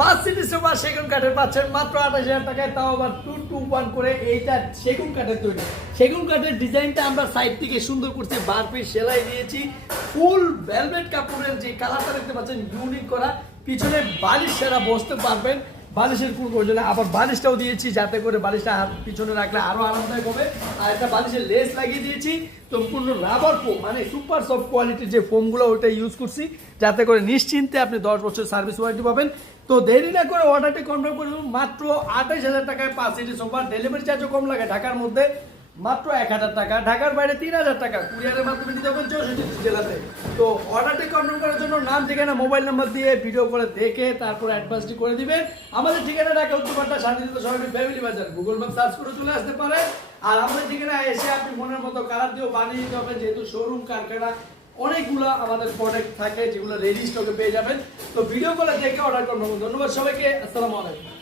5 city sofa সেগুন কাঠের পাচ্ছেন মাত্র 28,000 টাকায়, তাও আবার 221 করে। এইটা সেগুন কাঠের তৈরি। সেগুন কাঠের ডিজাইনটা আমরা সাইড থেকে সুন্দর করছি, বারপি সেলাই দিয়েছি, ফুল ভেলভেট কাপড়ের যে কালারটা দেখতে পাচ্ছেন ইউনিক করা। পিছনে বালিশ ছাড়া বসতে পারবেন, বালিশের কোনো প্রয়োজন নেই। আবার বালিশটাও দিয়েছি যাতে করে বালিশটা হাত পিছনে রাখলে আরো আরামদায়ক হবে। আর একটা বালিশের লেস লাগিয়ে দিয়েছি সম্পূর্ণ রাবার ফোম, মানে সুপার সফট কোয়ালিটির যে ফোমগুলো ওটা ইউজ করছি যাতে করে নিশ্চিন্তে আপনি 10 বছর সার্ভিস ওয়ারেন্টি পাবেন। তো দেরি না করে অর্ডারটি কনফার্ম করুন। মাত্র 28,000 টাকায় 5 সিটি সোফা, ডেলিভারি চার্জও কম লাগে। ঢাকার মধ্যে মাত্র 1,000 টাকা, ঢাকার বাইরে 3,000 টাকা, কুরিয়ারের মাধ্যমে নিতে হবে 64 জেলাতে। তো অর্ডারটি কনফার্ম করার জন্য নাম, ঠিকানা, মোবাইল নাম্বার দিয়ে ভিডিও করে দেখে তারপর অ্যাডভান্সটি করে দিবেন। আমাদের ঠিকানা ঢাকা উত্তরপাড়া শান্তিনিকেতন সরকারি ফ্যামিলি বাজার, গুগল ম্যাপ সার্চ করে চলে আসতে পারে। আর আমাদের ঠিকানা এসে আপনি মনের মতো কালার দিয়েও বানিয়ে নিতে হবে, যেহেতু শোরুম কারখানা অনেকগুলো আমাদের প্রোডাক্ট থাকে যেগুলো রেডি স্টকে পেয়ে যাবেন। তো ভিডিও করে দেখে অর্ডার করবেন। ধন্যবাদ সবাইকে, আসসালামু আলাইকুম।